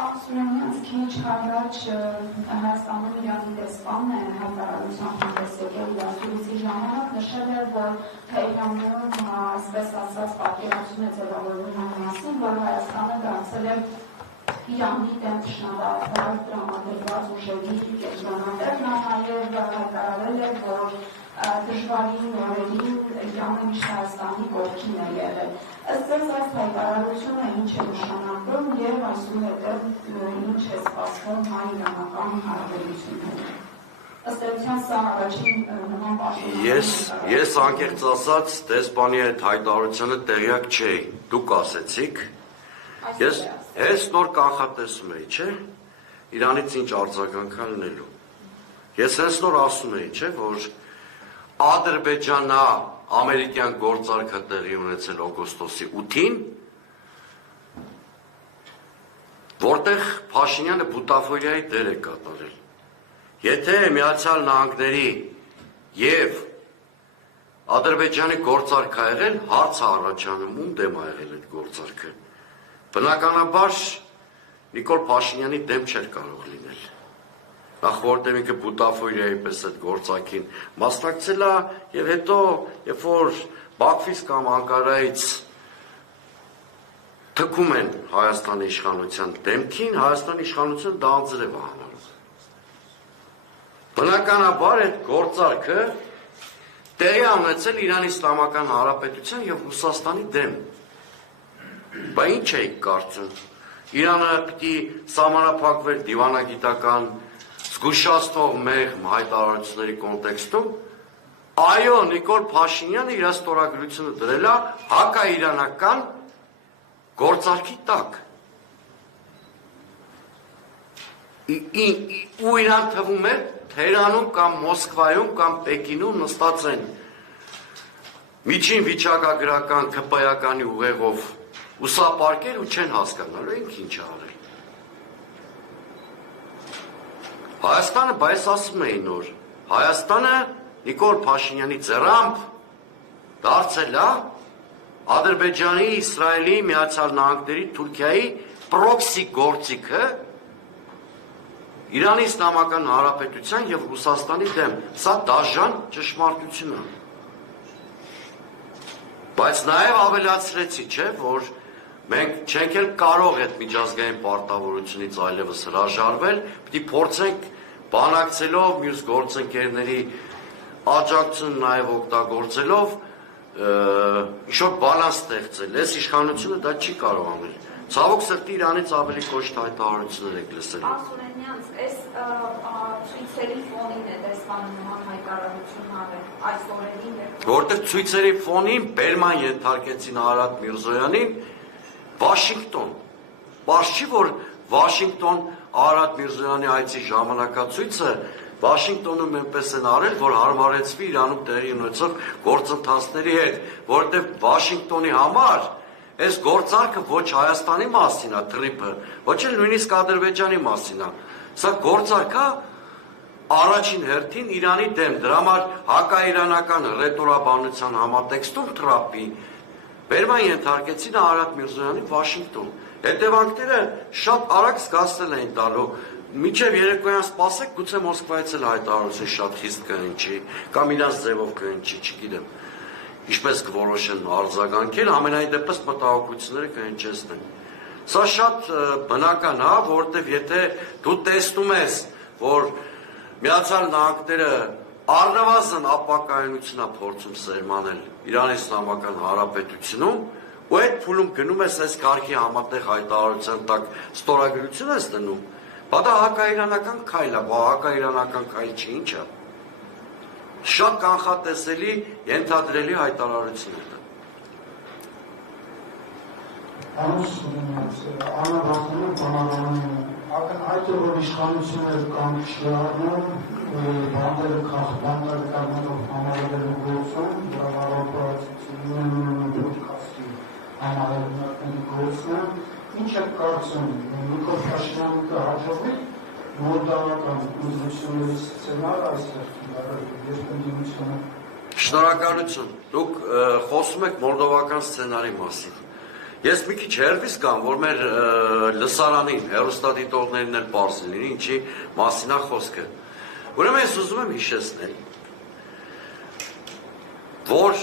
Սուրենյանց քիչ հարաճ Հայաստանում Իրանի դեսպանը հայտարարությամբ հանդես եկել դասույցի ժամանակ նշել է, որ Թեհրանում այսպես ասած պատկերացում է ձևավորվում այն մասին, որ Հայաստանը դարձել է Իրանի դեմ թշնամական տրամադրված ուժերի կենտրոնատեղ, նա նաև հայտարարել է, որ դժվարին օրերին Իրանը միշտ Հայաստանի կողքին է եղել։ Ըստ ձեզ այս հայտարարությունը ինչ է նշանակում և այսուհետև ինչ է սպասվում հայ-իրանական հարաբերությունները։ Ըստ էության սա առաջին նման պաշտպան։ Ես անկեղծ ասած դեսպանի այդ հայտարարությունը տեղյակ չէի, դուք ասեցիք։ Ես նոր կանխատեսում էի, չէ՞, Իրանից ինչ արձագանք է լինելու։ Ես հենց նոր ասում էի, չէ՞, որ Ադրբեջանա-ամերիկյան գործարքը տեղի ունեցել օգոստոսի 8-ին, որտեղ Փաշինյանը բուտաֆորիայի դեր է կատարել։ Եթե Միացյալ Նահանգների և Ադրբեջանի գործարք ա եղել, հարց է առաջանում, ում դեմ ա եղել այդ գործարքը։ Բնականաբար Նիկոլ Փաշինյանի դեմ չէր կարող լինել։ Նախ որտեղ ինքը բուտաֆորիայի պես այդ գործակին մասնակցել է և հետո, երբ որ Բաքվից կամ Անկարայից թքում են Հայաստանի իշխանության դեմքին, Հայաստանի իշխանությունը դա անձրև է համարում։ Բնականաբար այդ գործարքը տեղի ունեցել Իրանի Իսլամական Հանրապետության և Ռուսաստանի դեմ։ Բա ինչ էիք կարծում։ Իրանը պիտի սահմանափակվեր դիվանագիտական զգուշացնող մեղմ հայտարարությունների կոնտեքստում։ Այո, Նիկոլ Փաշինյանը իր ստորագրությունը դրել է հակաիրանական գործարքի տակ։ Ու իրան թվում է Թեհրանում կամ Մոսկվայում կամ Պեկինում նստած են միջին վիճակագրական ԿՊ-ականի ուղեղով ուսապարկել ու չեն հասկանալու ինք ինչ արել։ Հայաստանը բայց ասում էին նոր, Հայաստանը Նիկոլ Փաշինյանի ձեռամբ դարձել է Ադրբեջանի, Իսրայելի, Միացյալ Նահանգների, Թուրքիայի պրոքսի գործիքը Իրանի Իսլամական Հանրապետության և Ռուսաստանի դեմ։ Սա դաժան ճշմարտություն է։ Բայց նաև ավելացրեցի, չէ, որ մենք չենք էլ կարող այդ միջազգային պարտավորությունից այլևս հրաժարվել, պիտի փորձենք բանակցելով մյուս գործընկերների աջակցություն նաև օգտագործելով ինչ-որ բալանս ստեղծել, այս իշխանությունը դա չի կարող անել։ Ցավոք սրտի Իրանից ավելի կոշտ հայտարարություններ եք լսել։ Սուրենյանց, այս ցույցերի ֆոնին է դեսպանը նման հայտարարություն արել այս օրերին։ Որտեղ ցույցերի ֆոնին բերման ենթարկեցին Արադ Միրզոյանին Վաշինգտոն։ Պարզ չի, որ Վաշինգտոն Արադ Միրզոյանի այցի ժամանակացույցը Վաշինգտոնում այնպես են արել, որ հարմարեցվի Իրանում տեղի ունեցող գործընթացների հետ, որովհետև Վաշինգտոնի համար այս գործարքը ոչ Հայաստանի մասին է թրիպը, ոչ էլ նույնիսկ Ադրբեջանի մասին է։ Սա գործարք է առաջին հերթին Իրանի դեմ, դրա համար հակաիրանական ռետորաբանության համատեքստում թրապի բերման ենթարկեցին Արադ Միրզոյանին Վաշինգտոն։ Հետևանքները շատ արագ զգացնել էին տալու։ Մինչև երեկոյան սպասեք, գուցե Մոսկվայից էլ հայտարարություն շատ խիստ կհնչի, կամ իրանց ձևով կհնչի, չգիտեմ։ Ինչպես կորոշեն արձագանքել, ամենայն դեպս մտահոգությունները կհնչեցնեն։ Սա շատ բնական է, որովհետև եթե դու տեսնում ես, որ Միացյալ Նահանգները առնվազն ապակայունություն է փորձում սերմանել Իրանի Իսլամական Հանրապետությունում, ու այդ փուլում գնում ես այս կարգի համատեղ հայտարարության տակ ստորագրություն ես դնում, բա դա հակաիրանական քայլ է, բա հակաիրանական քայլ չի, ինչ է։ Շատ կանխատեսելի, ենթադրելի հայտարարություն է դա։ Անավարտում բանալանում այդ որ իշխանությունները կամ շիարնում բանդերը կազմելով համարել գործում, դրավարապարացությունն համարելների գործում, ինչ է կարծում, Նիկոլ Փաշինյանը կհաջողվի մոլդավական ուզությունների սցենար այստեղ Շնորհակալություն, դուք խոսում եք մոլդովական սցենարի մասին։ Ես մի քիչ հերվիս կամ, որ մեր լսարանին, հեռուստադիտողներին էլ պարզ լինի, ինչի մասին է խոսքը։ Ուրեմն ես ուզում եմ հիշեցնել, որ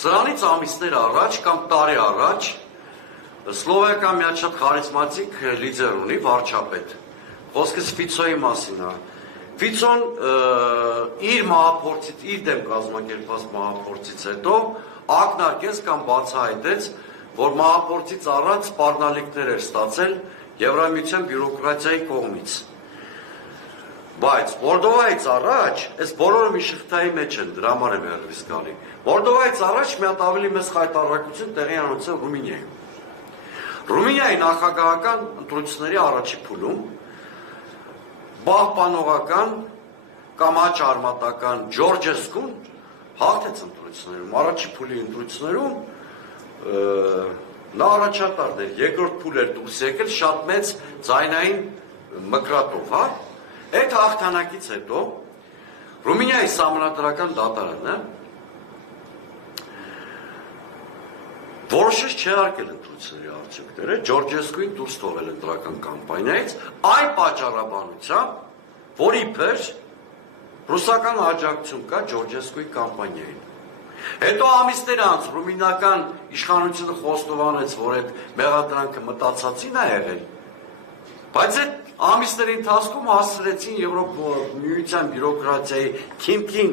սրանից ամիսներ առաջ կամ տարի առաջ Սլովակիան մի շատ խարիզմատիկ լիդեր ունի, վարչապետ։ Խոսքս Ֆիցոյի մասին է։ Ֆիցոն իր մահափորձից, իր դեմ կազմակերպված մահափորձից հետո ակնարկեց կամ բացահայտեց, որ մահափորձից առաջ սպառնալիքներ էր ստացել Եվրամիության բյուրոկրատիայի կողմից։ Բայց Մոլդովայից առաջ, այս բոլորը մի շղթայի մեջ են, դրա համար եմ հեռվից գալի։ Մոլդովայից առաջ մի հատ ավելի մեծ խայտառակություն տեղի ունեցավ Ռումինիայում։ Ռումինիայի նախագահական ընտրությունների առաջի փուլում պահպանողական կամ աճարմատական Ջորջեսկուն հաղթեց ընտրություններում, առաջի փուլի ընտրություններում նա առաջատարն էր, երկրորդ փուլ էր դուրս եկել շատ մեծ ձայնային մկրատով, հա։ Այդ հաղթանակից հետո Ռումինիայի սահմանադրական դատարանը որոշեց չեղարկել ընտրությունների արդյունքները, Ջորջեսկուին դուրս թողել ընտրական կամպանիայից, այն պատճառաբանությամբ, որ իբր ռուսական աջակցություն կա Ջորջեսկուի կամպանիային։ Հետո ամիսներ անց ռումինական իշխանությունը խոստովանեց, որ այդ մեղադրանքը մտածածին է եղել, բայց այդ ամիսների ընթացքում հասցրեցին Եվրոմիության բյուրոկրատիայի քիմքին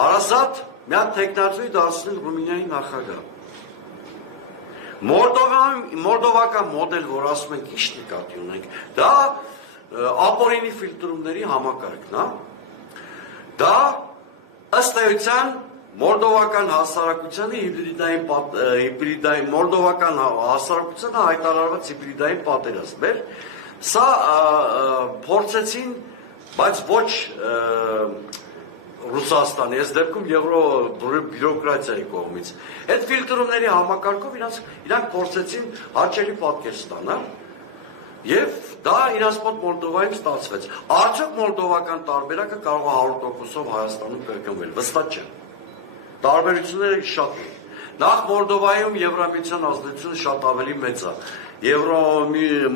հարազատ մի հատ տեխնացուի դարձնել Ռումինիայի նախագահ։ Մոլդովական մոդել, որ ասում ենք, ինչ նկատի ունենք, դա ապօրինի ֆիլտրումների համակարգն է։ Դա ըստ էության մոլդովական հասարակությանը հիբրիդային մոլդովական հասարակությանը հայտարարված հիբրիդային պատերազմ էր։ Սա փորձեցին, բայց ոչ Ռուսաստանի, այս դեպքում բյուրոկրատիայի կողմից։ Այդ ֆիլտրումների համակարգով իրանք փորձեցին հաճելի պատկեր ստանալ եւ դա իրանց մոտ Մոլդովայում ստացվեց։ Արդյոք մոլդովական տարբերակը կարող է 100%-ով Հայաստանում կրկնվել, վստահ չեմ։ Տարբերությունները շատ են։ Նախ Մոլդովայում Եվրամիության ազդեցությունը շատ ավելի մեծ է։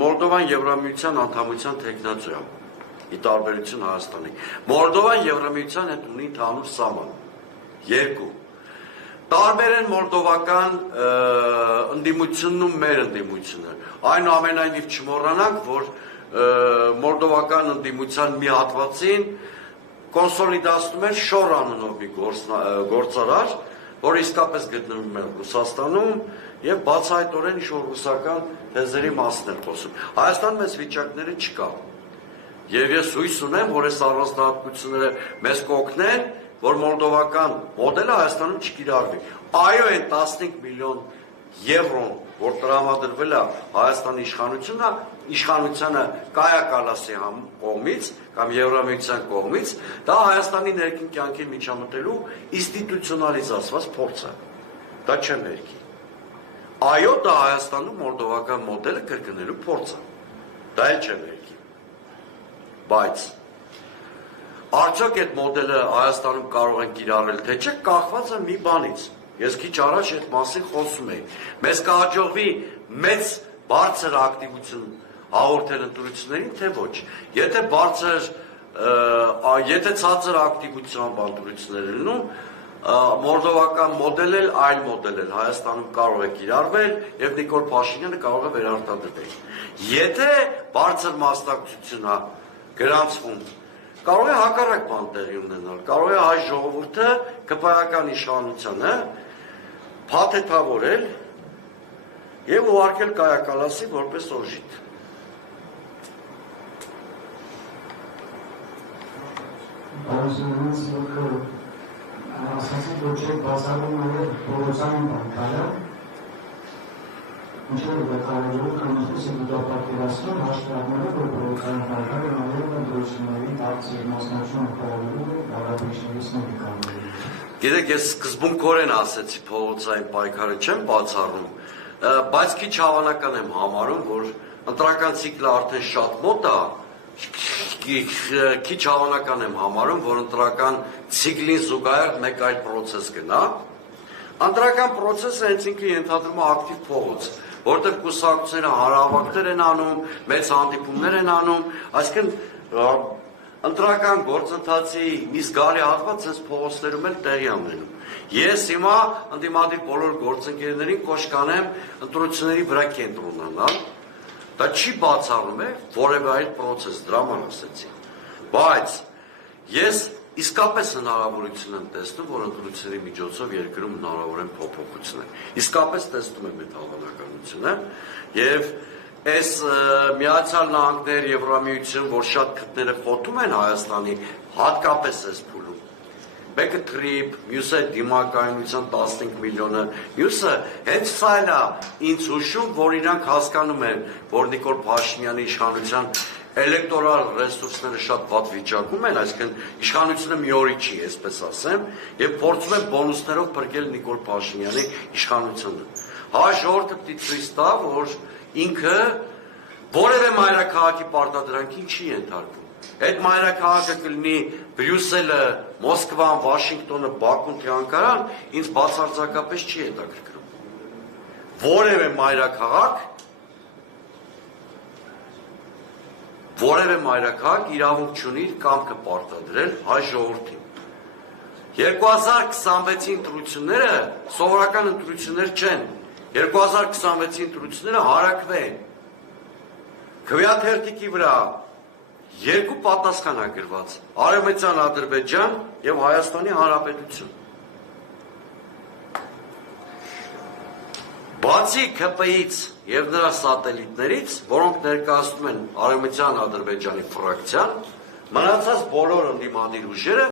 Մոլդովան Եվրամիության անդամության թեկնածու է։ Ի տարբերություն Հայաստանի։ Մոլդովան Եվրամիության հետ ունի ընդհանուր սահման։ Երկու։ Տարբեր են մոլդովական ընդդիմությունն ու մեր ընդդիմությունը։ Այնուամենայնիվ չմոռանանք, որ մոլդովական ընդդիմության մի հատվածին կոնսոլիդացնում էր Շոր անունով մի գործարար, որը իսկապես գտնվում է Ռուսաստանում եւ բացահայտորեն ինչ-որ ռուսական թեզերի մասին է խոսում։ Հայաստանում այս վիճակները չկա։ Եվ ես հույս ունեմ, որ այս առանձնահատկությունները մեզ կօգնեն, որ մոլդովական մոդելը Հայաստանում չկիրառվի։ Այո, այն 15 միլիոն եվրոն, որ տրամադրվել է Հայաստանի իշխանությանը Կայա Կալասի կողմից կամ Եվրամիության կողմից, դա Հայաստանի ներքին կյանքին միջամտելու ինստիտուցիոնալիզացված փորձ է։ Դա չեմ ներքի։ Այո, դա Հայաստանում մոլդովական մոդելը կրկնելու փորձ է։ Դա էլ չեմ ներքի։ Բայց արդյոք այդ մոդելը Հայաստանում կարող են կիրառել, թե չէ, կախված է մի բանից։ Ես քիչ առաջ այդ մասին խոսում էի։ Մեզ կհաջողվի մեծ բարձր ակտիվություն հաղորդել ընտրություններին, թե ոչ։ Եթե ցածր ակտիվությամբ ընտրություններ լինում, մոլդովական մոդել էլ, այլ մոդել էլ Հայաստանում կարող է կիրառվել եւ Նիկոլ Փաշինյանը կարող է վերարտադրվել։ Եթե բարձր մասնակցություն գրանցվում, կարող է հակառակ բան տեղի ունենալ, կարող է հայ ժողովուրդը կպայական իշխանությանը փաթեթավորել եւ ուղարկել Կայա Կալասի որպես օժիտ։ Բարձրացնից որ ասացիք, որ չեք բացառում նաև փողոցային բանկարը, ինչու է կարևոր կանոնի դեպատերացնում հաշվառները, որ փողոցային բանկարը նաև ընդրությունների ակցիայի մասնակցություն կատարելու հարաբերությունից ներկայանում։ Գիտեք, ես սկզբունքորեն ասեցի փողոցային պայքարը չեմ բացառում, բայց քիչ հավանական եմ համարում, որ ընտրական ցիկլը արդեն շատ մոտ է, քիչ հավանական եմ համարում, որ ընտրական ցիկլին զուգահեռ մեկ այլ պրոցես գնա, Ընտրական process-ը հենց ինքը ենթադրում է ակտիվ փողոց, որտեղ կուսակցությունները հանրահավաքներ են անում, մեծ հանդիպումներ են անում, այսինքն ընտրական գործընթացի մի զգալի հատված այս փողոցներում էլ տեղի ունենում։ Ես հիմա ընդդիմադիր բոլոր գործընկերներին կոչ կանեմ ընտրությունների վրա կենտրոնանալ, դա չի բացառում է որևէ այլ process, դրա համար ասեցի, բայց ես իսկապես հնարավորություն եմ տեսնում, որ ընտրությունների միջոցով երկրում հնարավոր են փոփոխություններ։ Իսկապես տեսնում եմ այդ հավանականությունը եւ այս Միացյալ Նահանգներ, Եվրամիություն, որ շատ քթները խոթում են Հայաստանի, հատկապես այս փուլում։ Մեկը թրիպ, մյուսը դիմակայունության 15 միլիոնը, մյուսը հենց սա էլ է ինձ հուշում, որ իրանք հասկանում են, որ Նիկոլ Փաշինյանի իշխանության էլեկտորալ ռեսուրսները շատ վատ վիճակում են, այսինքն իշխանությունը մի օրի չի, այսպես ասեմ, եւ փորձում են բոնուսներով փրկել Նիկոլ Փաշինյանի իշխանությունը։ Հայ ժողովուրդը պիտի ցույց տա, որ ինքը որևէ մայրաքաղաքի պարտադրանքին չի ենթարկվում։ Այդ մայրաքաղաքը կլինի Բրյուսելը, Մոսկվան, Վաշինգտոնը, Բաքուն, թե Անկարան, ինձ բացարձակապես չի հետաքրքրում։ Որևէ մայրաքաղաք իրավունք չունի իր կամքը պարտադրել հայ ժողովրդին։ 2026-ի ընտրությունները սովորական ընտրություններ չեն։ 2026-ի ընտրությունները հարակվե են։ Քվեաթերթիկի վրա երկու պատասխան է գրված՝ Արևմտյան Ադրբեջան եւ Հայաստանի Հանրապետություն։ Բացի ԿՊ-ից եւ նրա սատելիտներից, որոնք ներկայացնում են Արևմտյան Ադրբեջանի ֆրակցիան, մնացած բոլոր ընդդիմադիր ուժերը